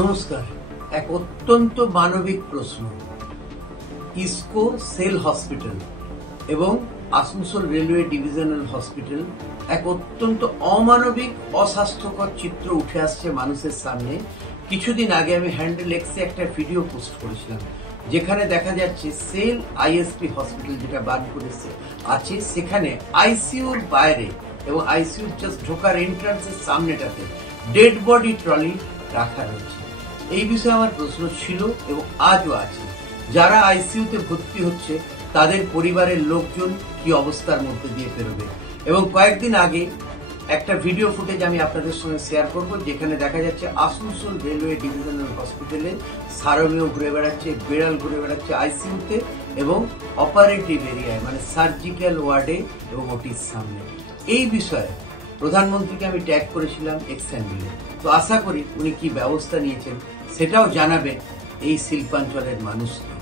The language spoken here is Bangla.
নমস্কার। এক অত্যন্ত মানবিক প্রশ্ন। ইসকো সেল হসপিটাল এবং আসানসোল রেলওয়ে ডিভিশনাল হসপিটাল এক অত্যন্ত অমানবিক অস্বাস্থ্যকর চিত্র উঠে আসছে মানুষের সামনে। কিছুদিন আগে আমি হ্যান্ডেল এক্সে একটা ভিডিও পোস্ট করেছিলাম, যেখানে দেখা যাচ্ছে সেল আইএসপি হসপিটাল যেটা বার্নপুরে আছে, সেখানে আইসিইউর বাইরে এবং আইসিইউর জাস্ট ঢোকার এন্ট্রান্সের সামনেটাতে ডেড বডি ট্রলি রাখা রয়েছে। এই বিষয়ে আমার প্রশ্ন ছিল এবং আজও আছে, যারা আইসিইউতে ভর্তি হচ্ছে তাদের পরিবারের লোকজন কি অবস্থার মধ্যে দিয়ে পেরোবে। এবং কয়েকদিন আগে একটা ভিডিও ফুটেজ আমি আপনাদের সঙ্গে শেয়ার করব, যেখানে দেখা যাচ্ছে আসানসোল রেলওয়ে ডিভিশনাল হসপিটালে সারমেয় ঘুরে বেড়াচ্ছে, বেড়াল ঘুরে বেড়াচ্ছে আইসিইউতে এবং অপারেটিভ এরিয়ায় মানে সার্জিক্যাল ওয়ার্ডে এবং ওটির সামনে। এই বিষয়ে প্রধানমন্ত্রীকে আমি ট্যাগ করেছিলাম এক্স হ্যান্ডেলে। তো আশা করি উনি কি ব্যবস্থা নিয়েছেন সেটাও জানাবেন এই শিল্পাঞ্চলের মানুষকে।